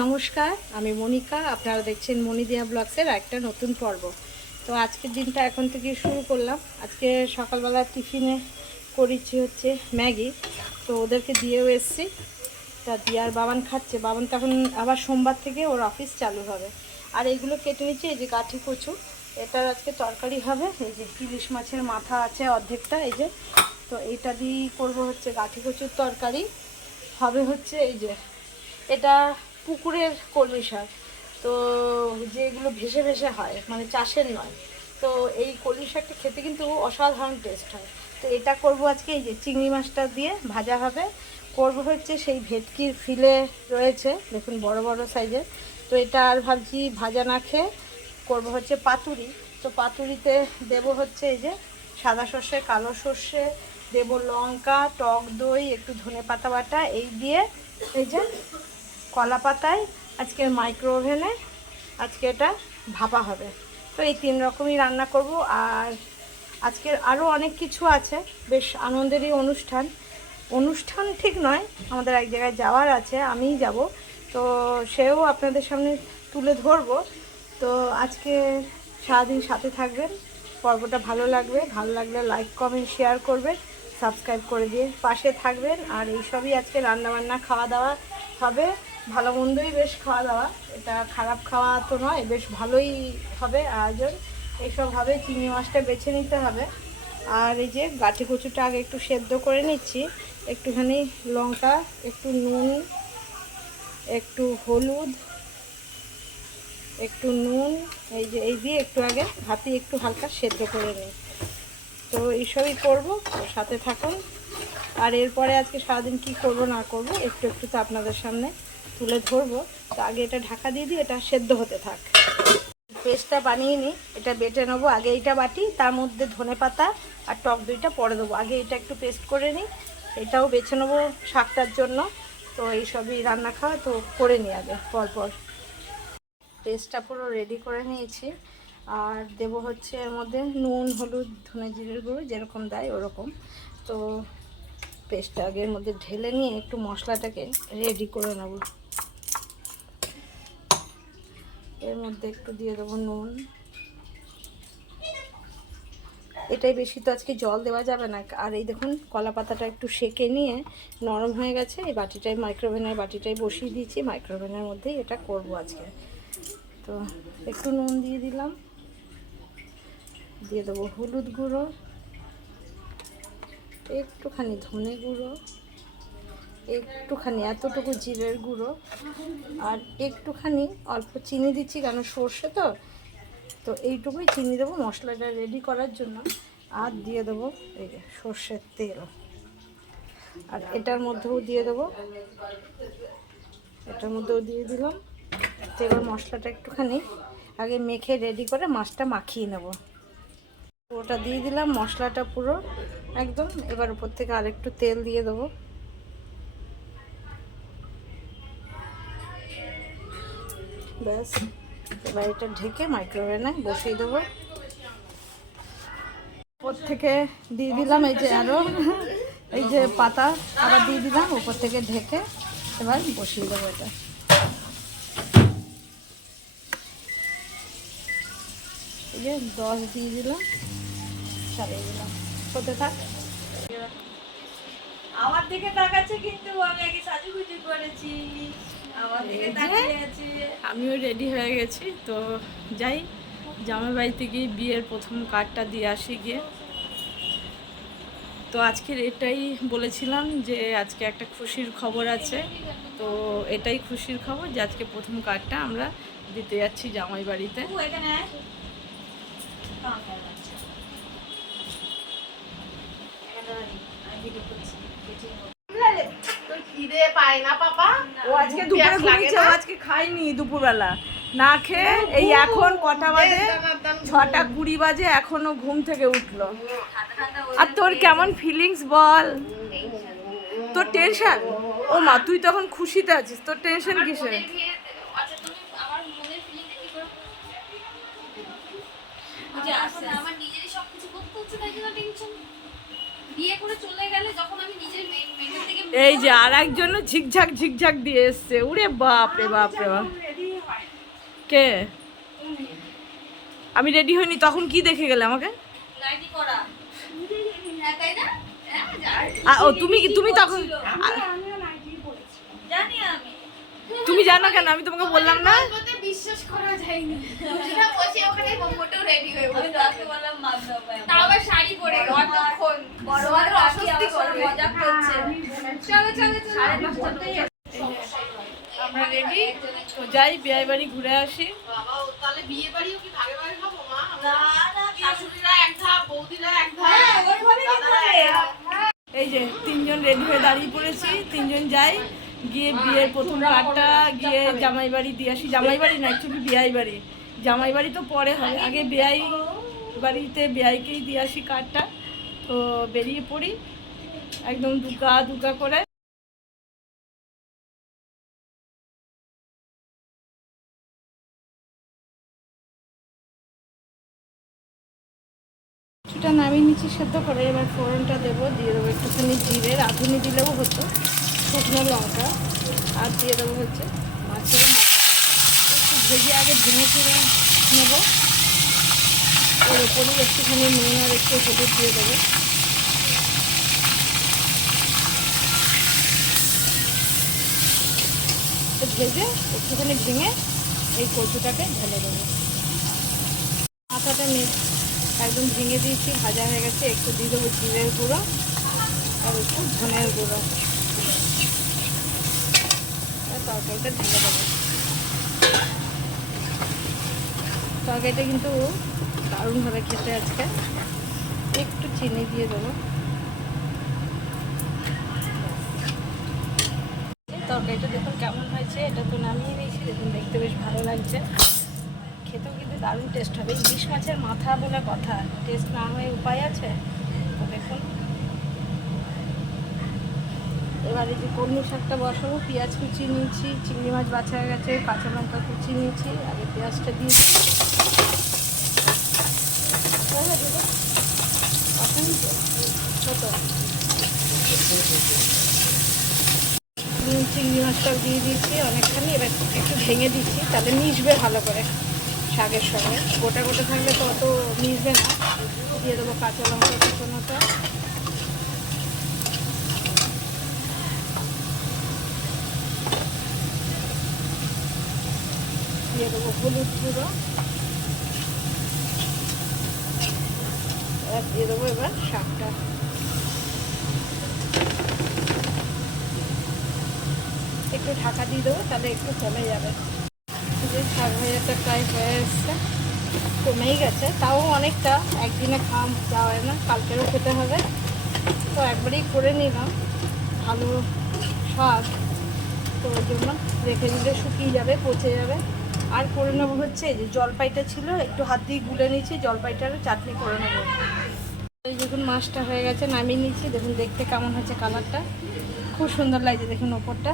নমস্কার, আমি মনিকা। আপনারা দেখছেন মনিদিয়া ব্লগসের একটা নতুন পর্ব। তো আজকের দিনটা এখন থেকে শুরু করলাম। আজকে সকালবেলা টিফিনে করেছি হচ্ছে ম্যাগি। তো ওদেরকে দিয়েও এসছি। তা দিয়ার বাবান খাচ্ছে। বাবান তখন আবার সোমবার থেকে ওর অফিস চালু হবে। আর এইগুলো কেটে নিচ্ছি এই যে কাঠি কচু। এটার আজকে তরকারি হবে। এই যে ইলিশ মাছের মাথা আছে অর্ধেকটা, এই যে। তো এইটা দিয়েই করব হচ্ছে গাঠি কচুর তরকারি। হবে হচ্ছে এই যে, এটা পুকুরের কলমি শাক। তো যেগুলো ভেসে ভেসে হয় মানে চাষের নয়। তো এই কলমি শাকটা খেতে কিন্তু অসাধারণ টেস্ট হয়। তো এটা করব আজকে, এই যে চিংড়ি মাছটা দিয়ে ভাজা হবে। করব হচ্ছে সেই ভেটকির ফিলে রয়েছে, দেখুন বড় বড় সাইজের তো এটা আর ভাবছি ভাজা না খেয়ে করব হচ্ছে পাতুরি। তো পাতুরিতে দেব হচ্ছে এই যে সাদা সর্ষে, কালো সর্ষে, দেব লঙ্কা, টক দই, একটু ধনে পাতা বাটা, এই দিয়ে এই যে কলা পাতায় আজকে মাইক্রো ওভেনে আজকে এটা ভাপা হবে। তো এই তিন রকমই রান্না করব আর আজকের আরও অনেক কিছু আছে, বেশ আনন্দেরই অনুষ্ঠান। অনুষ্ঠান ঠিক নয়, আমাদের এক জায়গায় যাওয়ার আছে, আমিই যাব। তো সেও আপনাদের সামনে তুলে ধরবো। তো আজকে সারাদিন সাথে থাকবেন, পর্বটা ভালো লাগবে, ভালো লাগলে লাইক কমেন্ট শেয়ার করবেন সাবস্ক্রাইব করে দিয়ে পাশে থাকবেন। আর এইসবই আজকে রান্নাবান্না, খাওয়া দাওয়া হবে। ভালো মন্দই বেশ খাওয়া দাওয়া। এটা খারাপ খাওয়া তো নয়, বেশ ভালোই হবে আয়োজন। এইসব হবে, চিংড়ি মাছটা বেছে নিতে হবে। আর এই যে গাঠি কচুটা আগে একটু সেদ্ধ করে নিচ্ছি। একটুখানি লঙ্কা, একটু নুন, একটু হলুদ, একটু নুন, এই যে এই দিয়ে একটু আগে হাতে একটু হালকা সেদ্ধ করে নিই। তো এইসবই করব সাথে থাকুন। আর এরপরে আজকে সারাদিন কি করব না করব, একটু একটু তো আপনাদের সামনে তুলে ধরবো। তো আগে এটা ঢাকা দিয়ে দিই এটা সেদ্ধ হতে থাক। পেস্টটা বানিয়ে নিই, এটা বেটে নেব। আগে এইটা বাটি, তার মধ্যে ধনে পাতা আর টক দইটা পরে দেবো। আগে এটা একটু পেস্ট করে নিই, এটাও বেছে নেব শাকটার জন্য। তো এইসবই রান্না খাওয়া, তো করে নিই আগে পরপর পেস্টটা পুরো রেডি করে নিয়েছি। আর দেবো হচ্ছে এর মধ্যে নুন, হলুদ, ধনে জিরের গুঁড়ো, যেরকম দেয় ওরকম। তো পেস্টটা আগের মধ্যে ঢেলে নিয়ে একটু মশলাটাকে রেডি করে নেব। এর মধ্যে একটু দিয়ে দেবো নুন। এটাই বেশি তো আজকে জল দেওয়া যাবে না। আর এই দেখুন, কলা পাতাটা একটু সেকে নিয়ে নরম হয়ে গেছে। এই বাটিটাই মাইক্রোওভেনের বাটিটাই বসিয়ে দিয়েছি। মাইক্রোওভেনের মধ্যেই এটা করব আজকে। তো একটু নুন দিয়ে দিলাম। দিয়ে দেবো হলুদ গুঁড়ো, একটুখানি ধনে গুঁড়ো। একটুখানি, এতটুকু জিরের গুঁড়ো আর একটুখানি অল্প চিনি দিচ্ছি কেন সর্ষে তো। তো এইটুকুই চিনি দেবো, মশলাটা রেডি করার জন্য। আর দিয়ে দেবো এই যে সর্ষের তেল। আর এটার মধ্যেও দিয়ে দেবো। এটার মধ্যেও দিয়ে দিলাম। তো এবার মশলাটা একটুখানি আগে মেখে রেডি করে মাছটা মাখিয়ে নেব। ওটা দিয়ে দিলাম, মশলাটা পুরো একদম। এবার উপর থেকে আরেকটু তেল দিয়ে দেবো। ব্যাস, এবার এটা ঢেকে মাইক্রোওভেনে বসিয়ে দেবো। উপর থেকে দিয়ে দিলাম এই যে আরও এই যে পাতা আবার দিয়ে দিলাম, উপর থেকে ঢেকে এবার বসিয়ে দেবো এটা। এই যে দশ দিয়ে দিলাম, চালিয়ে দিলাম। হতে থাক? আমার দিকে তাকাচ্ছে কিন্তু আমি আগে সাজুগুজু করেছি। আমিও রেডি হয়ে গেছি তো যাই জামাই বাড়িতে গিয়ে বিয়ের প্রথম কার্ডটা দিয়ে আসি গিয়ে তো আজকের এটাই বলেছিলাম যে আজকে একটা খুশির খবর আছে তো এটাই খুশির খবর যে আজকে প্রথম কার্ডটা আমরা দিতে যাচ্ছি জামাই বাড়িতে এখানে আয়। কামড়ার বাচ্চা। এখানে দাঁড়াবি, আমি ভিডিও করছি, কেটে নেব। তোর খিদে পায় না পাপা? ও আজকে দুপুরে ঘুমিয়েছে আজকে খাইনি দুপুরবেলা। না খেয়ে এই এখন কটা বাজে? ছটা কুড়ি বাজে এখনও ঘুম থেকে উঠল। আর তোর কেমন ফিলিংস বল? তোর টেনশন ও মা তুই তখন খুশিতে আছিস তোর টেনশন কিসের? আচ্ছা তুমি আমার মনের ফিলিংটা কি করে বুঝে আসছে আমার নিজেরই সবকিছু করতে হচ্ছে তাই জন্য টেনশন বিয়ে করে চলে গেলে যখন আমি নিজের মেয়ের থেকে এই যে আর একজন ঝিকঝাক ঝিকঝাক দিয়ে এসছে। উড়ে বাপ রে বাপ রে বাপ। কে? আমি রেডি হইনি তখন কি দেখে গেলে আমাকে? নাইটি করা হ্যাঁ তাই না? হ্যাঁ, ও তুমি কি তুমি তখন তুমি জানো কেন? আমি তোমাকে বললাম না? বিশ্বাস করা যায়নি। বসে ওখানে মোটেও রেডি হয়ে তাকে বললাম তাও আবার শাড়ি পরে অতক্ষণ বড় বড় আমার সাথে মজা করছে। চলো চলো সাড়ে পাঁচটাতেই আমরা রেডি তো যাই বিয়ে বাড়ি ঘুরে আসি। বাবা তাহলে বিয়ে বাড়িও কি ভাগে ভাগে খাব মা? না না শাশুড়িরা এক ধাপ বৌদিরা এক ধাপ। হ্যাঁ এই যে তিনজন রেডি হয়ে দাঁড়িয়ে পড়েছি। তিনজন যাই। গিয়ে বিয়ের প্রথম কার্ডটা গিয়ে জামাই বাড়ি দিয়ে আসি। জামাই বাড়ি না অ্যাকচুয়ালি বিয়াই বাড়ি। জামাই বাড়ি তো পরে হয় আগে বিয়াই বাড়িতে বিয়াইকেই দিয়ে আসি কার্ডটা তো বেরিয়ে পড়ি। একদম দুকা দুকা করে। কিছুটা নামিয়ে নিচ্ছি সেদ্ধ করে। এবার ফোড়নটা দেবো। দিয়ে দেবো একটুখানি জিরে। রাঁধুনি দিলেও হতো। শুকনো লঙ্কা আর দিয়ে দেবো হচ্ছে মাছের একটু ভেজে আগে ভেঙে ফেলে নেব। ওর ওপরেই একটুখানি নুন আর একটু হলুদ দিয়ে দেবো। ভেজে একটুখানি ভেঙে এই কচুটাকে ঢেলে দেবো। মাথাটা একদম ভেঙে দিয়েছি, ভাজা হয়ে গেছে। একটু দিয়ে দেবো জিরের গুঁড়ো আর একটু ধনের গুঁড়ো। তরকারিটা তরকারিটা কিন্তু দারুণভাবে খেতে আজকে। একটু চিনি দিয়ে দেবো। তরকারিটা দেখুন কেমন হয়েছে, এটা তো নামিয়ে নিয়েছি, দেখুন দেখতে বেশ ভালো লাগছে। খেতেও কিন্তু দারুণ টেস্ট হবে। ইলিশ মাছের মাথা বলে কথা। টেস্ট না হয়ে উপায় আছে? তো দেখুন। এবারে যে কলমি শাকটা বসাবো পেঁয়াজ কুচি নিয়েছি চিংড়ি মাছ বাছা গেছে কাঁচা লঙ্কা কুচি নিয়েছি আগে পেঁয়াজটা দিয়ে দিই গেছে গো? বসানি তো? কত? হুম, চিংড়ি মাছটাও দিয়ে দিয়েছি অনেকখানি এবার একটু ভেঙে দিচ্ছি তাহলে মিশবে ভালো করে শাকের সঙ্গে গোটা গোটা থাকলে তো অত মিশবে না দিয়ে দেবো কাঁচা লঙ্কা কুচনোটা দিয়ে দেবো হলুদ গুঁড়ো। এবার দিয়ে দেবো এবার শাকটা। একটু ঢাকা দিয়ে দেবো, তাহলে একটু কমে যাবে। যে শাক ভাজাটা প্রায় হয়ে এসছে, কমেই গেছে। তাও অনেকটা, একদিনে খাওয়া যাওয়া হয় না, কালকেরও খেতে হবে। তো একবারেই করে নিলাম, ভালো শাক। তো ওই জন্য রেখে দিলে শুকিয়ে যাবে, পচে যাবে। আর করে নেব হচ্ছে যে জলপাইটা ছিল, একটু হাত দিয়ে গুলে নিয়েছি জলপাইটার চাটনি করে নেব। এই দেখুন, মাছটা হয়ে গেছে, নামিয়ে নিয়েছি, দেখুন দেখতে কেমন হচ্ছে কালারটা। খুব সুন্দর লাগছে দেখুন ওপরটা।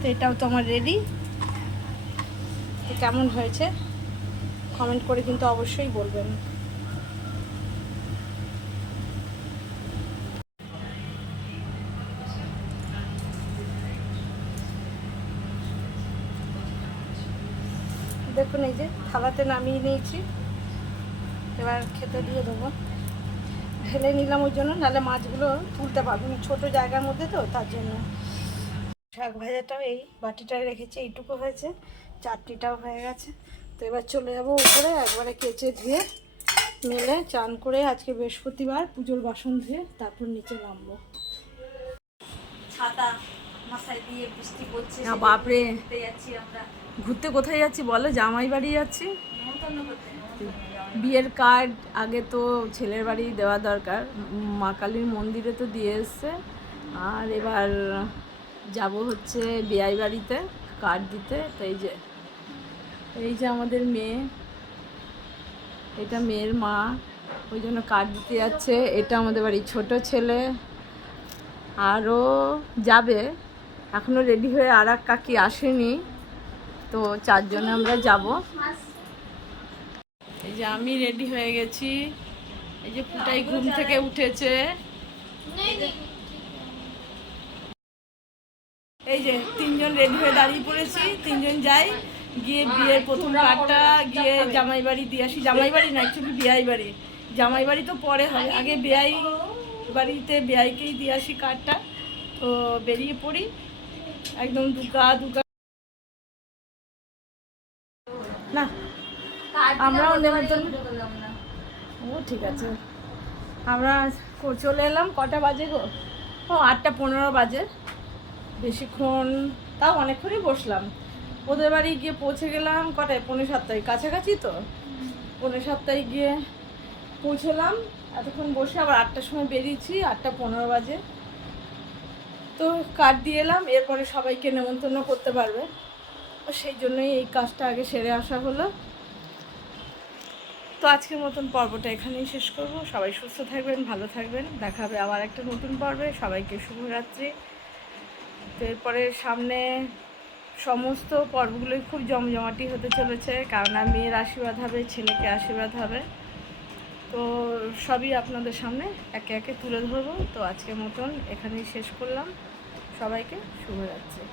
তো এটাও তো আমার রেডি কেমন হয়েছে কমেন্ট করে কিন্তু অবশ্যই বলবেন। দেখুন এই যে থালাতে নামিয়ে নিয়েছি। এবার খেতে দিয়ে দেবো। ঢেলে নিলাম ওই জন্য, নাহলে মাছগুলো তুলতে পারব ছোটো জায়গার মধ্যে তো, তার জন্য। শাক ভাজাটাও এই বাটিটায় রেখেছি, এইটুকু হয়েছে, চাটনিটাও হয়ে গেছে। তো এবার চলে যাব উপরে, একবারে কেচে ধুয়ে মেলে, চান করে আজকে বৃহস্পতিবার পুজোর বাসন ধুয়ে তারপর নিচে নামবো। ছাতা। মাথায় দিয়ে বৃষ্টি পড়ছে আ, বাপরে। ঘুরতে যাচ্ছি আমরা। ঘুরতে কোথায় যাচ্ছি বলো? জামাই বাড়ি যাচ্ছি। বিয়ের কার্ড আগে তো ছেলের বাড়ি দেওয়া দরকার। মা কালীর মন্দিরে তো দিয়ে এসছে। আর এবার যাব হচ্ছে বিয়াই বাড়িতে কার্ড দিতে। তো এই যে এই যে আমাদের মেয়ে। এটা মেয়ের মা। ওই জন্য কার্ড দিতে যাচ্ছে। এটা আমাদের বাড়ির ছোট ছেলে। আরও যাবে। এখনও রেডি হয়ে আর এক কাকি আসেনি। তো চারজনে আমরা যাব। এই যে আমি রেডি হয়ে গেছি। এই যে পুটাই ঘুম থেকে উঠেছে। এই যে তিনজন রেডি হয়ে দাঁড়িয়ে পড়েছি। তিনজন যাই। গিয়ে বিয়ের প্রথম কার্ডটা, গিয়ে জামাই বাড়ি দিয়ে আসি। জামাই বাড়ি না অ্যাকচুয়ালি বিয়াই বাড়ি। জামাই বাড়ি তো পরে হয়। আগে বিয়াই বাড়িতে, বিয়াইকেই দিয়ে আসি কার্ডটা। তো বেরিয়ে পড়ি। একদম দুকা দুকা। না নেমন্তন্ন ও, ঠিক আছে। আমরা চলে এলাম কটা বাজে গো? ও, আটটা পনেরো বাজে। বেশিক্ষণ তাও অনেকক্ষণই বসলাম। ওদের বাড়ি গিয়ে পৌঁছে গেলাম কটায়? পৌনে সাতটায়। কাছাকাছি তো। পৌনে সাতটায় গিয়ে পৌঁছলাম। এতক্ষণ বসে আবার আটটার সময় বেরিয়েছি, আটটা পনেরো বাজে। তো কার্ড দিয়ে এলাম, এরপরে সবাইকে নেমন্তন্ন করতে পারবে। সেই জন্যই এই কাজটা আগে সেরে আসা হলো। তো আজকের মতন পর্বটা এখানেই শেষ করব। সবাই সুস্থ থাকবেন, ভালো থাকবেন। দেখা হবে আবার একটা নতুন পর্বে। সবাইকে শুভরাত্রি। তো এরপরে সামনে সমস্ত পর্বগুলোই খুব জমজমাটি হতে চলেছে, কারণ মেয়ের আশীর্বাদ হবে, ছেলেকে আশীর্বাদ হবে। তো সবই আপনাদের সামনে একে একে তুলে ধরবো। তো আজকে মতন এখানেই শেষ করলাম। সবাইকে শুভরাত্রি।